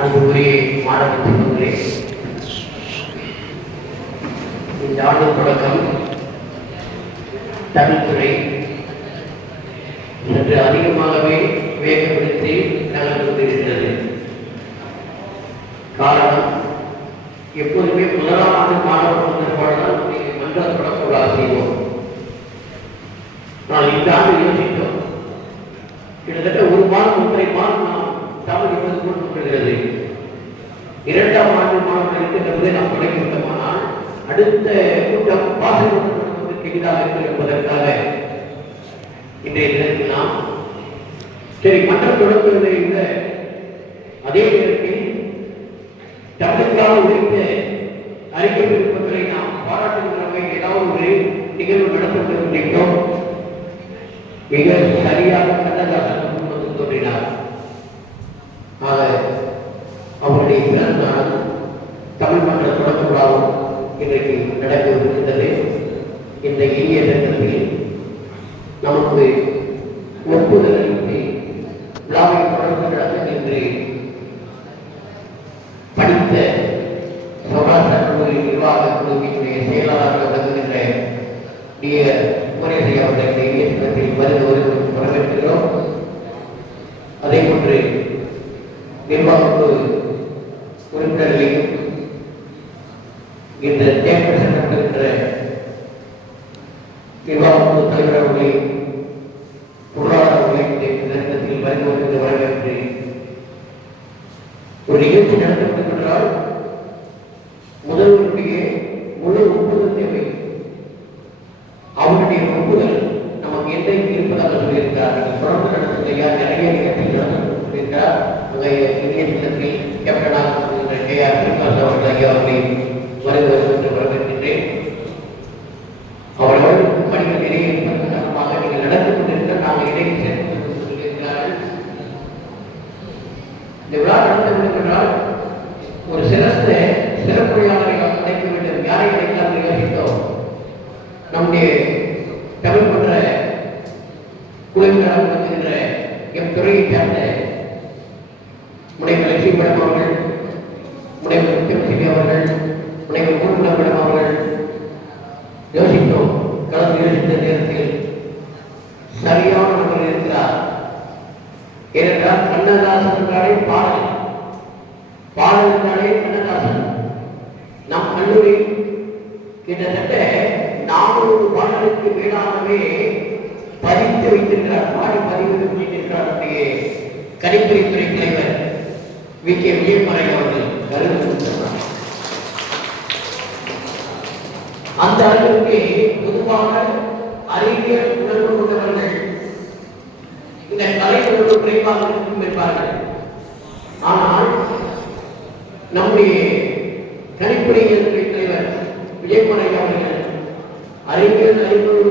அன்புக்குரிய மாணவ செல்வங்களே இந்த ஆண்டு தொடக்கம் தமிழ்துறை இன்று அதிகமாகவே வேகப்படுத்தி நகர்ந்து கொண்டிருக்கிறது காரணம் எப்போதுமே முதலாம் ஆண்டு மாணவர் வந்தபாடுதான் மன்ற தொடர்புள்ள செய்வோம். நான் இந்த ஆண்டு யோசித்தோம் கிட்டத்தட்ட ஒரு மாதம் ஒன்றரை மாதம் நாம் தமிழ் இப்போது கொடுக்கப்படுகிறது இரண்டாம் ஆண்டு மாணவர்களுக்கு என்பதை நாம் தொடங்கி விட்டோமானால் அடுத்த கூட்டம் வாசகத்திற்கு எளிதாக இருக்கும் என்பதற்காக இன்றைய தினத்தில் நாம் சரி மன்றம் தொடங்குவதை இந்த அதே நேரத்தில் தமிழுக்காக உழைத்த அறிக்கை விருப்பங்களை நாம் பாராட்டுகிற வகையில் ஏதாவது ஒரு நிகழ்வு நடத்த கொண்டிருக்கிறோம் மிக சரியாக நல்லதாக அவருடைய பிறந்த நாள் தமிழ் மக்கள் தொடக்க விழாவும் இன்றைக்கு நடக்கவிருக்கின்றது இந்த இனிய நேரத்தில் நமக்கு ஒப்புதல் அளித்து விழாவை தொடர்ந்து நடத்த என்று படித்த சௌராஷ்டிர கல்லூரி நிர்வாக குழுவினுடைய செயலாளர்கள் விளங்குகின்ற டி குமரேசை அவர்களுக்கு இயக்கத்தில் வருவது வரவேற்கிறோம் அதே போன்று நிர்வாக குழு உறுப்பினர்களையும் இந்த சேர்மன் நடத்துகின்ற நிர்வாக குழு தலைவர் அவர்களையும் பொருளாளர் அவர்களையும் இந்த நேரத்தில் வருவது வரவேற்று ஒரு நிகழ்ச்சி நடத்தப்பட்டிருக்கிறால் முதல்வருடைய முழு ஒப்புதல் தேவை அவருடைய ஒப்புதல் நமக்கு என்றைக்கு இருப்பதாக சொல்லியிருக்கிறார் நீங்கள் தொடர்ந்து நடத்துகிற நிறைய நிகழ்ச்சிகள் நடத்த சொல்லியிருக்கிறார் அங்கே இந்திய திட்டத்தில் கேப்டனாக இருக்கின்ற கே ஆர் ஸ்ரீனிவாஸ் அவர்கள் ஐயா அவர்களை வருவது என்று வரவேற்கின்றேன் அவர்கள் பணிகள் நிறைய இருப்பதன் காரணமாக நீங்கள் நடந்து கொண்டிருக்க நாங்கள் இடையே சேர்ந்து கொண்டு சொல்லியிருக்கிறார்கள் இந்த விழா நடத்த வேண்டும் என்றால் ஒரு சிறந்த சிறப்புரையாளரை நாம் அழைக்க வேண்டும் யாரை அழைக்கலாம் என்று யோசித்தோம் நம்முடைய தமிழ் மன்ற குழுவினராக நடத்துகின்ற எம் துறையை சேர்ந்த முனைவர் லட்சுமி மேடம் அவர்கள் உன்னை திருச்சி அவர்கள் முனைவர் பூர்ண அவர்கள் யோசித்தோம் கலந்து யோசித்த நேரத்தில் சரியான நபர் இருக்கிறார். ஏனென்றால் கண்ணதாசன் என்றாலே பாடல். பாடல் என்றாலே கண்ணதாசன் நம் கல்லூரி கிட்டத்தட்ட நானூறு பாடலுக்கு மேலாகவே பதித்து வைத்திருக்கிறார். பாடி பதிவு வைத்திருக்கிறார் நம்முடைய கணிப்பொறித்துறை தலைவர் வி. கே. விஜயமலை அவர்கள். அந்த அளவுக்கு பொதுவாக அறிவியல் உணர்வு கொண்டவர்கள் இந்த கலை உணர்வு குறைவாக இருக்கும் என்பார்கள். ஆனால் நம்முடைய கணிப்பொறியியல் துறை தலைவர் விஜயகுமார் அவர்கள் அறிவியல் அறிவுறு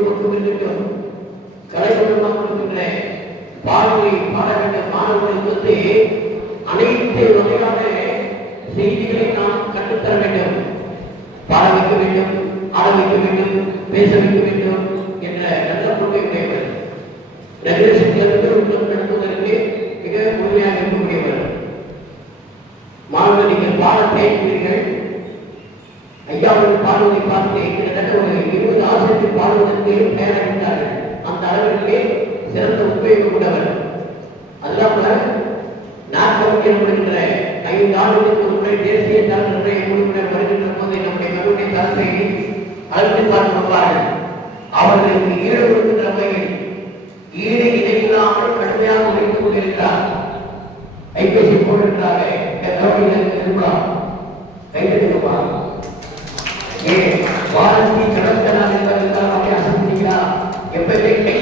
ஐப்பசி போட்டிருக்கிறாங்க இந்த கல்லூரியில் கைத்தெடுக்குமா ஏன் வாரத்தி கடற்கனால் என்பதற்காக எப்பவே கை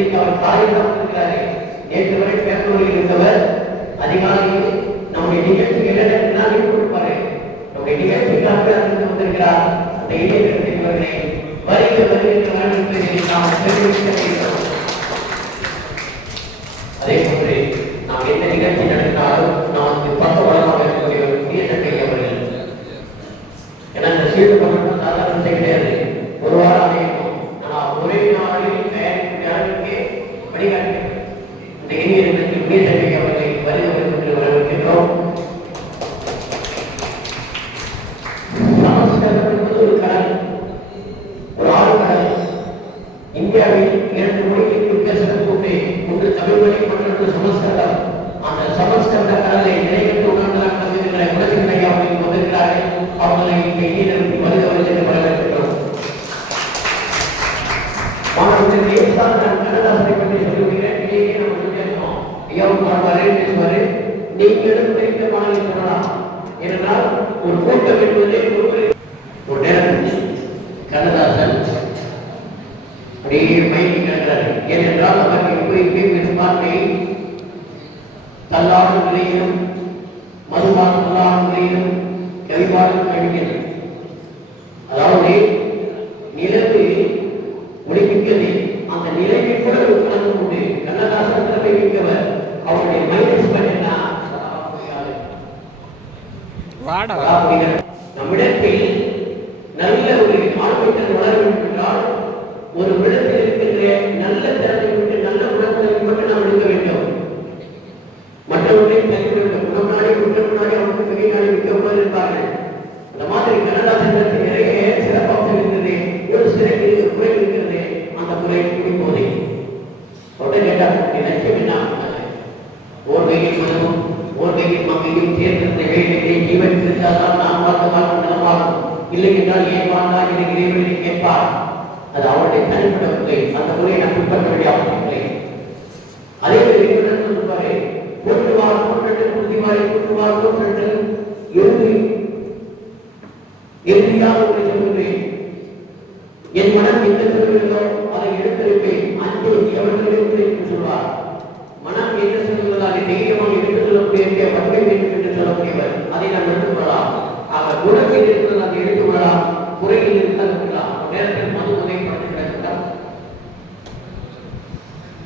இன்றைக்கு அவர் காலையில் வந்திருக்கிறாரு நேற்று வரை பேரூரில் இருந்தவர் அதிகாலையில் நம்முடைய நிகழ்ச்சிக்கு என்ன ஈடுபடுவாரு நம்முடைய நிகழ்ச்சிக்காக அறிந்து வந்திருக்கிறார். அந்த இளைஞர்கள் இவர்களை வருகிற வருகின்றார் என்று நாம் தெரிவிக்க வேண்டும். அதே போன்று நாம் எந்த நிகழ்ச்சி நடந்தாலும் நமக்கு பக்க வளமாக இருக்கக்கூடிய வீரட்டை அவர்கள் ஏன்னா இந்த சீடு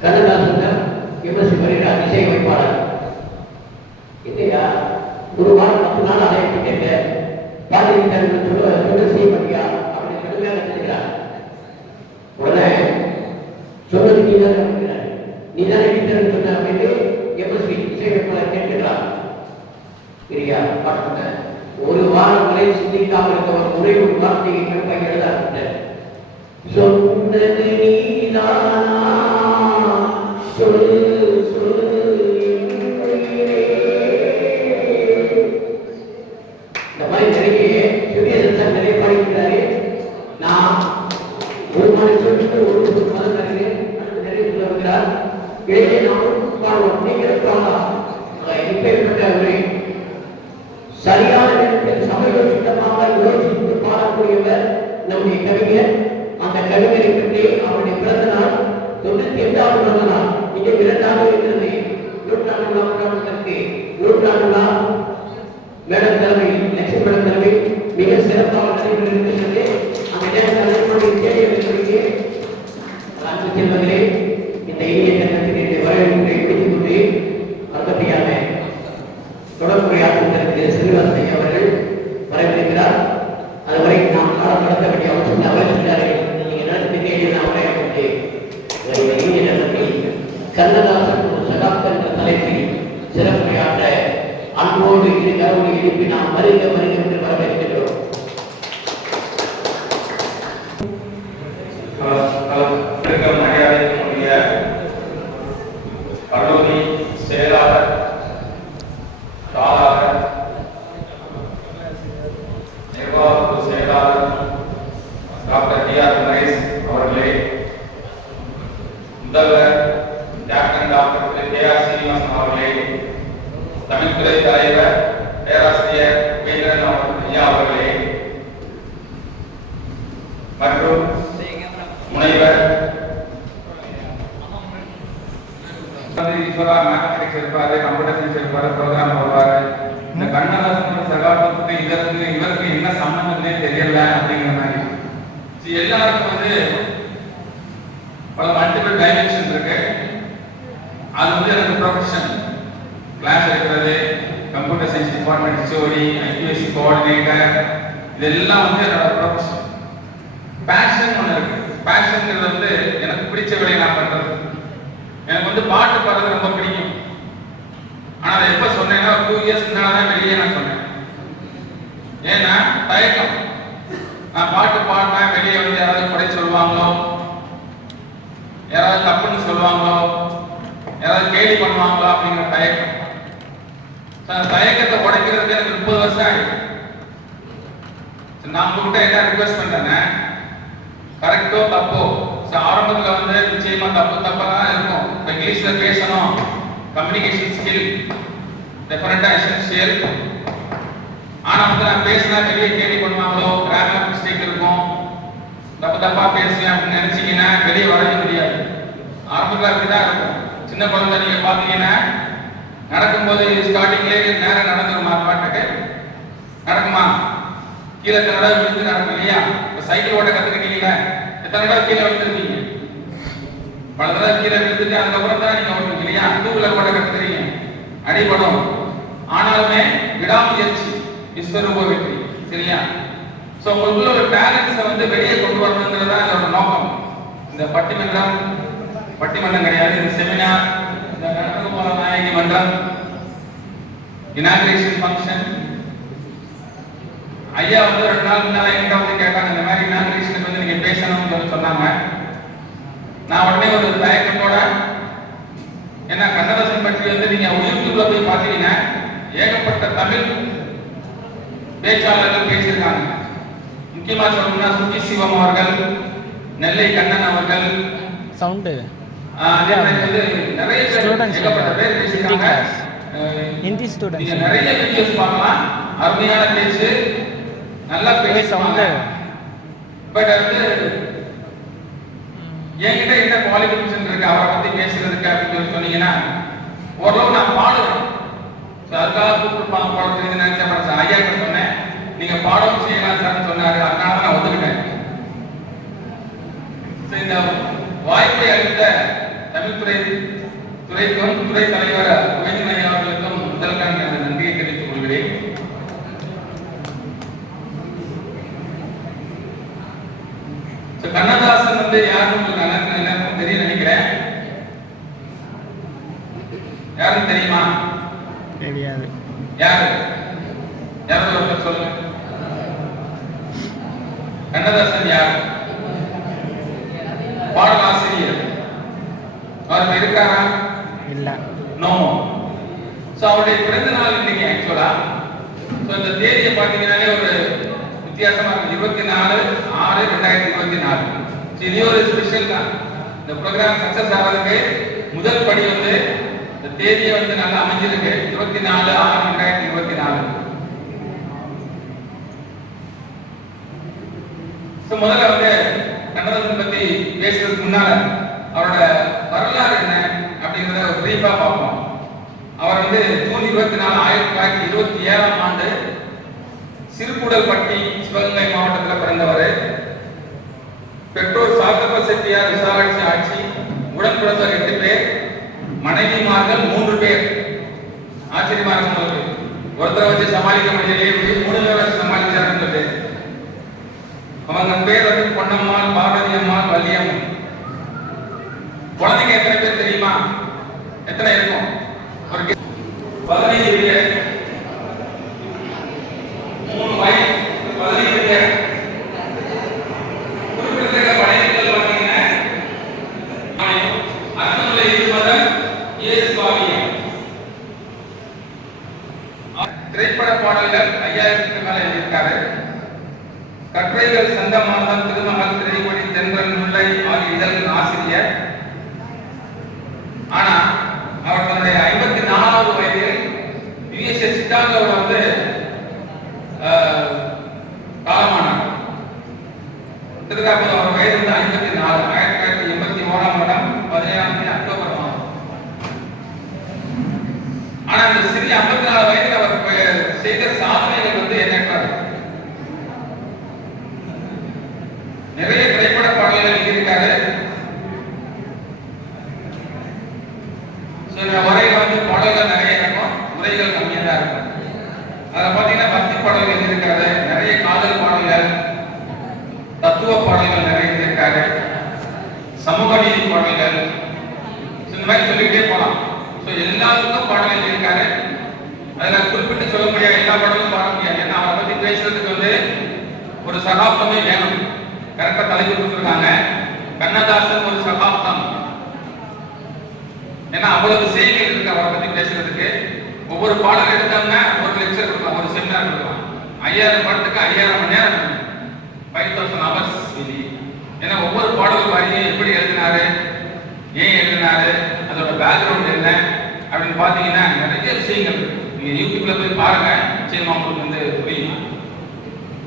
கண்ணதாசன் எம்எஸ்சி பணியிட அதிசய வைப்பாளர் இல்லையா? ஒரு வாரம் பத்து நாள் அதை கேட்டேன் பாட்டி தொழில் செய்ய மாட்டியா அப்படின்னு கடுமையாக நினைக்கிறார் உடனே சொன்னது நீ தானே நீ தானே வீட்டில் சொன்ன அப்படின்னு எம்எஸ்சி இசை வைப்பாளர் கேட்கிறார் சரியா பாட்டு ஒரு வாரம் வரை சிந்திக்காமல் இருக்கவர் ஒரே ஒரு வார்த்தையை கேட்பாங்க எழுதாட்டு சொன்னது நீதானா? சரியான நேரத்தில் சமயம் சுத்தமாக யோசித்து பாடக்கூடியவர் நம்முடைய கவிஞர் அந்த கவிஞரை பற்றி அவருடைய பிறந்த நாள் தொண்ணூத்தி எட்டாவது பிறந்த நாள். இங்கே இரண்டாவது இருக்கிறது. நூற்றாண்டு விழா கொண்டாடுவதற்கு நூற்றாண்டு விழா மேடம் தலைமை லட்சுமி மேடம் தலைமை மிக சிறப்பாக நடைபெறுகிறது அந்த தலைவனுடைய தேவையை செல்வங்களே இந்த இனிய சட்டத்தின் என்னுடைய வரவேற்பை கொண்டு அதற்கான தொடர்புரையாற்றுவதற்கு செல்வார்கள் kalau kalau கிளாஸ் இருக்கிறது computer science department HOD IPSC coordinator இதெல்லாம் வந்து என்னோட ப்ரொஃபஷன் பேஷன் ஒன்று இருக்கு. பேஷன்ங்கிறது வந்து எனக்கு பிடிச்ச வேலையை நான் பண்றது. எனக்கு வந்து பாட்டு பாடுறது ரொம்ப பிடிக்கும். ஆனா அதை எப்ப சொன்னேன்னா டூ இயர்ஸ் தான் வெளியே நான் சொன்னேன். ஏன்னா தயக்கம். நான் பாட்டு பாடினா வெளியே வந்து யாராவது குறை சொல்லுவாங்களோ யாராவது தப்புன்னு சொல்லுவாங்களோ யாராவது கேலி பண்ணுவாங்களோ அப்படிங்கிற தயக்கம். தயக்கத்தை உடைக்கிறது எனக்கு முப்பது வருஷம் ஆகி நான் உங்ககிட்ட என்ன ரிக்வெஸ்ட் பண்றேன்னா கரெக்டோ தப்போ? ஸோ ஆரம்பத்தில் வந்து நிச்சயமா தப்பு தப்பாக தான் இருக்கும். இப்போ இங்கிலீஷில் பேசணும். கம்யூனிகேஷன் ஸ்கில் டெஃபரெண்டா எசென்சியல் ஆனால் வந்து நான் பேசினா வெளியே கேள்வி பண்ணுவாங்களோ? கிராமர் மிஸ்டேக் இருக்கும். தப்பு தப்பா பேசுவேன் அப்படின்னு நினைச்சீங்கன்னா வெளியே வரவே முடியாது. ஆரம்பத்தில் அப்படிதான் இருக்கும். சின்ன குழந்தை நீங்க பாத்தீங்கன்னா நடக்கும்போது ஸ்டார்டிங்லேயே நேரம் நடந்துருமா பாட்டுக்கு? நடக்குமா? கீழே எத்தனை தடவை விழுந்து நடக்கும் இல்லையா? இப்போ சைக்கிள் ஓட்ட கற்றுக்கிட்டீங்களா எத்தனை தடவை கீழே விழுந்துருக்கீங்க? பல தடவை கீழே விழுந்துட்டு அதுக்கப்புறம் தான் நீங்கள் ஓட்டுவீங்க இல்லையா? டூ வீலர் ஓட்ட கற்றுக்கிறீங்க அடிபடும். ஆனாலுமே விடாமுயற்சி விஸ்வரூப வெற்றி. சரியா? ஸோ உங்களுக்குள்ள ஒரு டேலண்ட்ஸை வந்து வெளியே கொண்டு வரணுங்கிறது தான் இதோட நோக்கம். இந்த பட்டிமன்றம் பட்டிமன்றம் கிடையாது இந்த செமினார் இந்த நாயகி மன்றம். இனாகிரேஷன் ஃபங்க்ஷன் ஐயா வந்து ரெண்டு நாள் முன்னால என்கிட்ட வந்து கேட்டாங்க இந்த மாதிரி இனாகிரேஷனுக்கு வந்து நீங்க பேசணும்னு சொல்லி சொன்னாங்க. நான் உடனே ஒரு தயக்கத்தோட ஏன்னா கண்ணதாசன் பற்றி வந்து நீங்க யூடியூப்ல போய் பாத்தீங்கன்னா ஏகப்பட்ட தமிழ் பேச்சாளர்கள் பேசியிருக்காங்க. முக்கியமா சொல்லணும்னா சுகி சிவம் அவர்கள் நெல்லை கண்ணன் அவர்கள் சவுண்டு அதே மாதிரி வந்து நிறைய பேர் பேசியிருக்காங்க. ஹிந்தி. நீங்க நிறைய வீடியோஸ் பார்க்கலாம். அருமையான பேச்சு. நல்லா. பேசுவாங்க பட் வந்து என்கிட்ட என்ன குவாலிஃபிகேஷன் இருக்கு அவரை பத்தி பேசுறதுக்கு அப்படின்னு சொன்னீங்கன்னா ஓரளவு நான் பாடுவேன். அதுக்காக கூப்பிட்டுருப்பாங்க நினைச்சேன் பட் ஐயா கிட்ட சொன்னேன். நீங்க பாடவும் செய்யலாம் சார்னு சொன்னாரு. அதனால தான் நான் ஒத்துக்கிட்டேன். இந்த வாய்ப்பை அளித்த தமிழ் துறை துறைக்கும் துறை தலைவர் ஐயா அவர்களுக்கும் முதல்கண் எனது நன்றியை தெரிவித்துக் கொள்கிறேன். கண்ணதாசன் வந்து நல்லா எல்லாருக்கும் தெரியும் நினைக்கிறேன். யாருன்னு தெரியுமா? தெரியாது. யாரு ஒருத்தர் சொல்லுங்க. கண்ணதாசன் யார் பாடலாசிரியர் அவர் இப்ப இருக்காரா இல்லை. நோ சோ அவருடைய பிறந்த நாள் இன்னைக்கு ஆக்சுவலா சோ இந்த தேதியை பாத்தீங்கன்னாலே ஒரு வித்தியாசமா இருக்கு இருபத்தி நாலு ஆறு ரெண்டாயிரத்தி இருபத்தி நாலு இது ஒரு ஸ்பெஷல் தான். இந்த ப்ரோக்ராம் சக்சஸ் ஆகிறதுக்கு முதல் படி வந்து இந்த தேதியை வந்து நல்லா அமைஞ்சிருக்கு. இருபத்தி நாலு ஆறு ரெண்டாயிரத்தி இருபத்தி நாலு முதல்ல வந்து கண்ணதாசன் பத்தி பேசுறதுக்கு முன்னால அவரோட வரலாறு என்ன அப்படிங்கிறத ஒரு பிரீஃபா பார்ப்போம். அவர் வந்து ஜூன் இருபத்தி நாலு ஆயிரத்தி தொள்ளாயிரத்தி இருபத்தி ஏழாம் ஆண்டு சிறுகுடல்பட்டி சிவகங்கை மாவட்டத்தில் பிறந்தவர். பெற்றோர் சாத்தப்ப செட்டியார் விசாலாட்சி ஆட்சி உடன் பிறந்தவர் எட்டு பேர் மனைவிமார்கள் மூன்று பேர். ஆச்சரியமா இருக்கும் உங்களுக்கு. ஒருத்தரை வச்சு சமாளிக்க முடியலையே மூணு பேரை வச்சு சமாளிச்சாருன்னு அவங்க பேர் வந்து பொன்னம்மாள் பார்வதி அம்மாள் வள்ளியம்மன் குழந்தைங்க எத்தனை பேர் தெரியுமா? எத்தனை இருக்கும்? ஒரு கி- பேர். மூணு வயசு பதினைஞ்சு பேர். குறிப்பிடத்தக்க படைப்புகள் பார்த்தீங்கன்னா அர்த்தமுள்ள இருமதம் இயேசு பாவியம் திரைப்பட பாடல்கள் ஐயாயிரத்துக்கு மேல எழுதியிருக்காரு. கற்றைகள் சந்தமானதம் திருமகள் திரைப்படி தென்றல் முல்லை ஆகிய இதழ்களின் ஆசிரியர். ஆனா வீதி பாடல்கள் இந்த மாதிரி சொல்லிக்கிட்டே போலாம். ஸோ எல்லாத்துக்கும் பாடல் எழுதியிருக்காரு. அதில் குறிப்பிட்டு சொல்ல முடியாது எல்லா பாடலும் பாட முடியாது. ஏன்னா அவரை பற்றி பேசுறதுக்கு வந்து ஒரு சகாப்தமே வேணும். கரெக்டாக தலைப்பு கொடுத்துருக்காங்க. கண்ணதாசன் ஒரு சகாப்தம். ஏன்னா அவ்வளவு செய்திகள் இருக்கு அவரை பத்தி பேசுறதுக்கு. ஒவ்வொரு பாடல் எடுத்தோம்னா ஒரு லெக்சர் கொடுக்கலாம் ஒரு செமினார் கொடுக்கலாம். ஐயாயிரம் பாடத்துக்கு ஐயாயிரம் மணி நேரம் ஃபைவ் தௌசண்ட் ஹவர்ஸ் இது ஏன்னா ஒவ்வொரு பாடல் வரியும் எப்படி எழுதினாரு ஏன் எழுதினாரு அதோட பேக்ரவுண்ட் என்ன அப்படின்னு பார்த்தீங்கன்னா நிறைய விஷயங்கள். இருக்கு. நீங்க யூடியூப்ல போய் பாருங்க நிச்சயமா உங்களுக்கு வந்து புரியும்.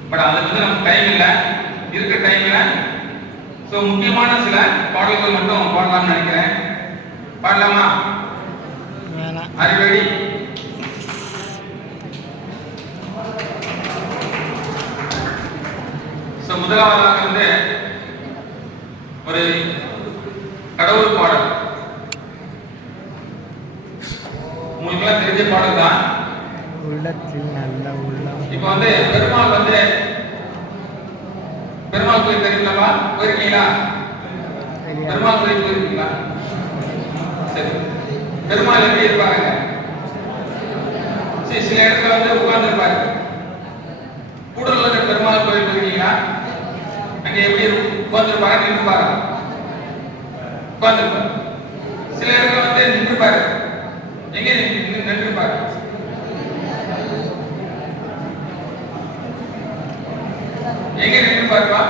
பட் அதுக்கு வந்து நமக்கு டைம் இல்லை. இருக்க டைம்ல ஸோ முக்கியமான சில பாடல்கள் மட்டும் பாடலாம்னு நினைக்கிறேன். பாடலாமா? அறிவடி ஸோ முதலாவதாக வந்து ஒரு கடவுள் பாடல். உங்களுக்கெல்லாம் தெரிஞ்ச பாடல் தான். உள்ளத்தில் நல்ல உள்ளம். இப்போ வந்து பெருமாள் வந்து பெருமாள் கோயில் தெரியுங்களா போயிருக்கீங்களா? பெருமாள் கோயில் போயிருக்கீங்களா? சரி. பெருமாள் எப்படி இருப்பாங்க சரி சில இடத்துல வந்து உட்கார்ந்துருப்பாரு. கூடல பெருமாள் கோயில் போயிருக்கீங்களா? அங்க எப்படி கொஞ்சம் உட்கார்ந்துருப்பாரு பாருங்க உட்காந்துருப்பாரு சில இடத்துல வந்து நின்றுப்பாரு எங்க நின்று நின்றுப்பாரு எங்க நின்றுப்பாருப்பா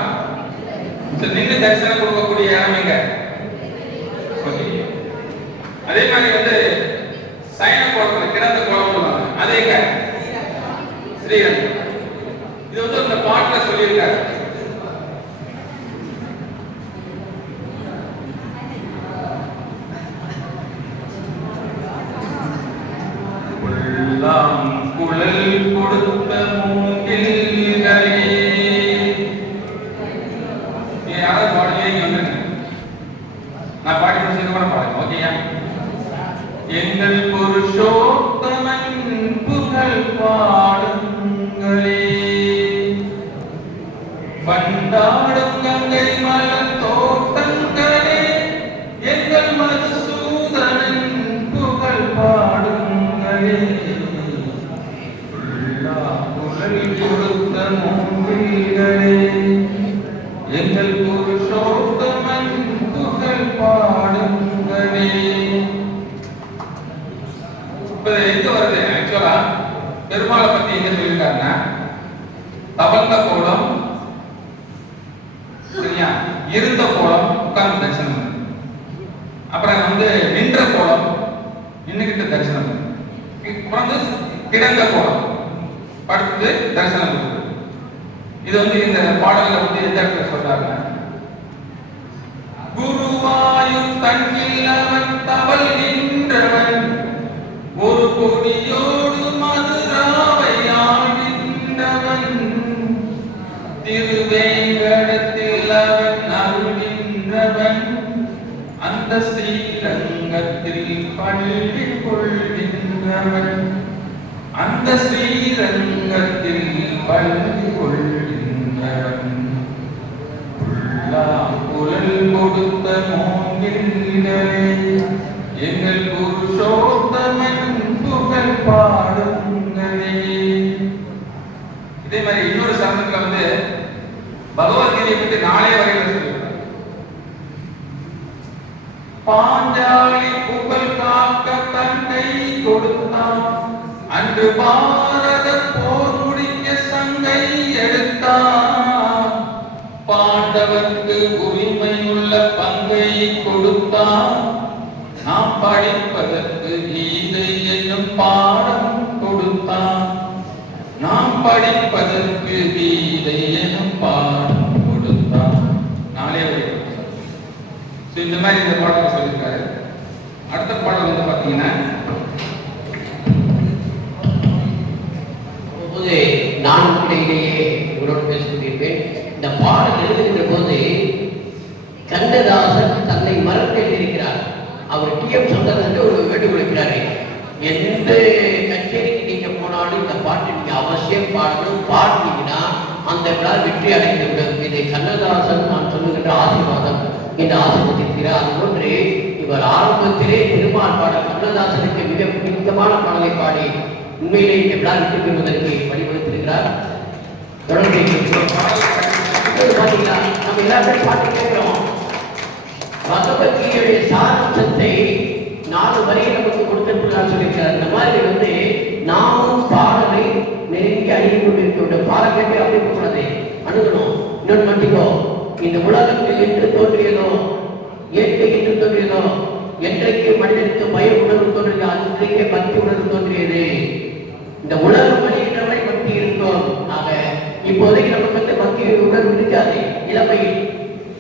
நின்று தரிசனம் கொடுக்கக்கூடிய இடம் எங்க? அதே மாதிரி வந்து சைன குளத்துல கிடந்த குளம் அது எங்க? ஸ்ரீரங்கம். இது வந்து இந்த பாட்டுல சொல்லியிருக்காரு உள்ளாம் குழல் கொடுத்த மூங்கில்களே. யாராவது பாடுங்க இங்க வந்துருங்க நான் பாடி பாடுங்க ஓகேயா எங்கள் இதே மாதிரி இன்னொரு சரணத்துல வந்து பகவத்கீதையை பற்றி நாளே வரையில சொல்லியிருக்காங்க. பாஞ்சாலி புகழ் காக்க தன்னை கொடுத்தான். அன்று பாரத போர் முடிக்க சங்கை எடுத்தான். பாண்டவர்க்கு உரிமையுள்ள பங்கை கொடுத்தான் நாம் படிப்பதற்கு கீதை என்னும் பாடம் கொடுத்தான் நாம் படிப்பதற்கு கீதை என்னும் பாடம் கொடுத்தான் நாளே இந்த மாதிரி இந்த பாடலை சொல்லியிருக்காரு. அடுத்த பாடம் வந்து பார்த்தீங்கன்னா இந்த பாடல் எழுதுகின்ற போது கண்ணதாசன் தன்னை மறந்து எழுதியிருக்கிறார் அவர் டி எம் சந்தன் ஒரு வேண்டு கொடுக்கிறாரு எந்த கச்சேரிக்கு நீங்க போனாலும் இந்த பாட்டு நீங்க அவசியம் பாடணும். பாடுனீங்கன்னா அந்த விழா வெற்றி அடைந்து விடும் இதை கண்ணதாசன் நான் சொல்லுகின்ற ஆசீர்வாதம். என்று ஆசீர்வதிக்கிறார் அது போன்று இவர் ஆரம்பத்திலே பெருமாள் பாடல் கண்ணதாசனுக்கு மிக பிடித்தமான பாடலை பாடி உண்மையிலே இந்த விழா விட்டு பெறுவதற்கு வழிவகுத்திருக்கிறார். தொடர்ந்து எல்லாத்தையும் பார்த்து கேட்கிறோம் பகவத்கீதையுடைய சாரம்சத்தை நாலு வரையை நமக்கு கொடுத்திருப்பதாக சொல்லியிருக்கார். இந்த மாதிரி வந்து நாமும் பாடலை நெருங்கி அணுகி கொண்டிருக்கின்ற பாடல்களை அப்படி கூடாது அணுகணும். இன்னொன்று மட்டிக்கோ. இந்த உலகத்தில் என்று தோன்றியதோ இயற்கை என்று தோன்றியதோ என்றைக்கு மனிதனுக்கு பய உணர்வு தோன்றியதோ அன்றைக்கே பக்தி உணர்வு தோன்றியது. இந்த உலகம் வழியின்றவரை பக்தி இருக்கோம் ஆக இப்போதைக்கு நமக்கு பக்தியுடன் இருக்காதே இளமையில்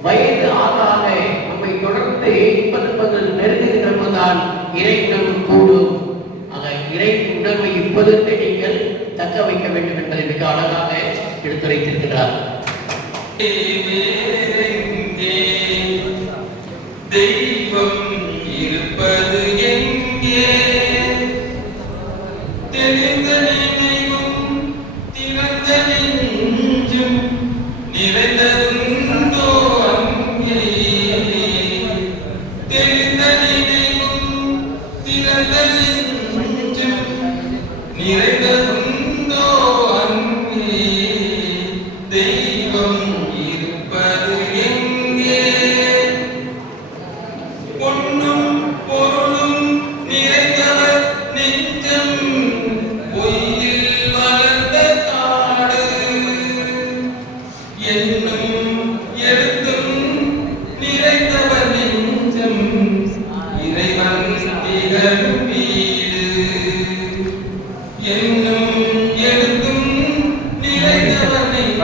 வயது ஆக ஆக நம்மை தொடர்ந்து எண்பது பத்து இறை உணர்வு கூடும். ஆக இறை உணர்வை இப்போதிருந்து நீங்கள் தக்க வைக்க வேண்டும் என்பதை மிக அழகாக எடுத்துரைத்திருக்கிறார்.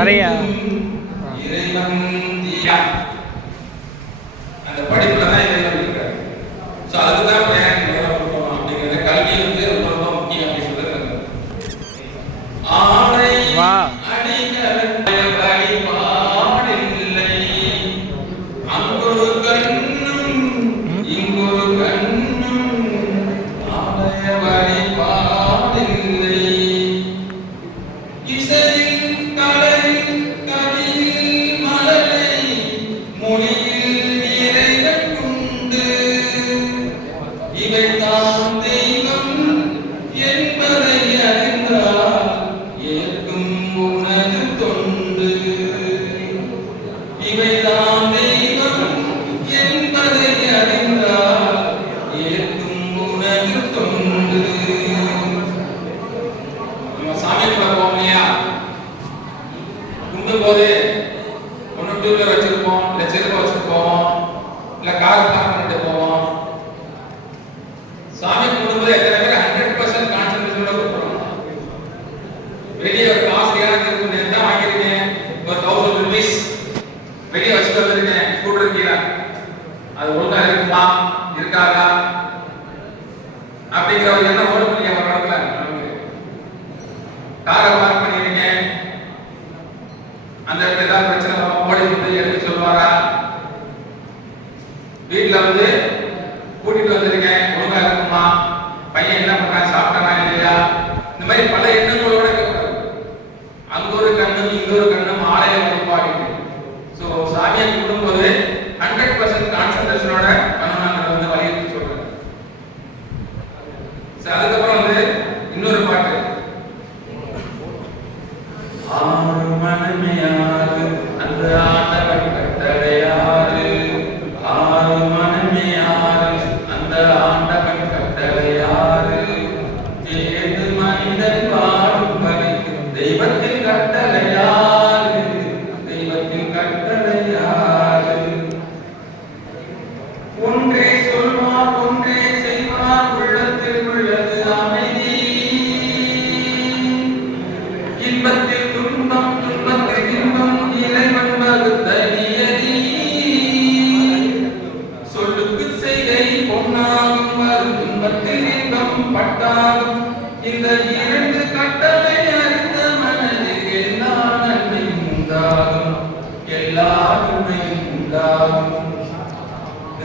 நிறைய. அந்த படிப்புல தான்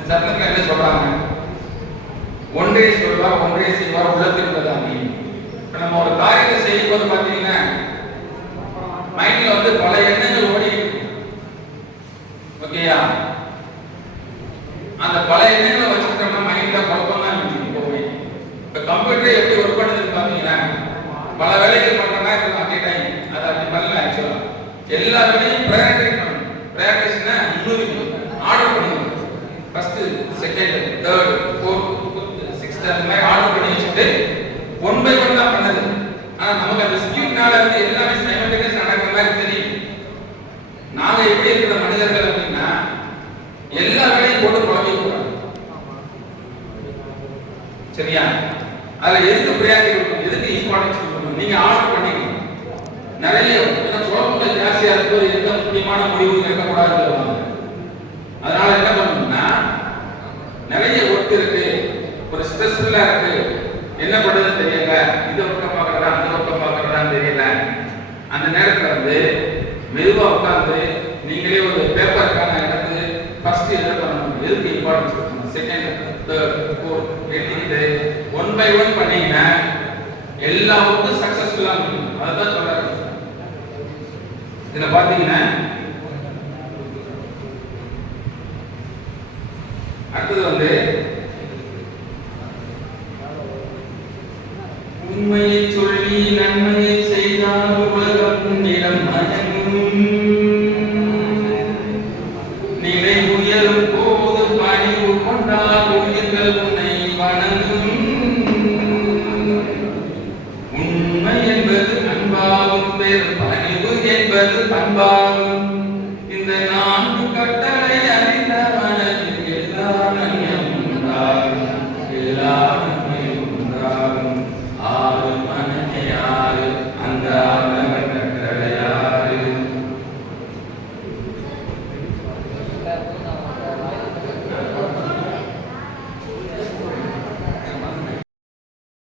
சத்தங்க என்ன சொல்றாங்க? ஒன்றே சொல்வார் ஒன்றே செய்வார் உள்ளத்திருப்பதா நீ செய்யும் போது பாத்தீங்கன்னா மைண்ட்ல வந்து பல ஓடி அந்த பல எண்ணங்களை வச்சுக்கிட்டோம்னா மைண்ட்ல குழப்பம் கம்ப்யூட்டரே எப்படி ஒர்க் பண்ணுதுன்னு பார்த்தீங்கன்னா பல வேலைகள் பண்ணோம்னா இப்போ நான் கேட்டாங்க அதை அப்படி பண்ணல ஆக்சுவலாக எல்லா வேலையும் ப்ரையாரிட்டைஸ் பண்ணணும். ப்ரையாரிட்டைஸ்னா முன்னுரிமை ஆர்டர் பண்ணிடுவோம் first second third fourth sixth அந்த மாதிரி ஆர்டர் பண்ணி வச்சுட்டு ஒன் பை ஒன் தான் பண்ணது. ஆனால் நமக்கு அந்த ஸ்கீம்னால வந்து எல்லா அடுத்தது வந்து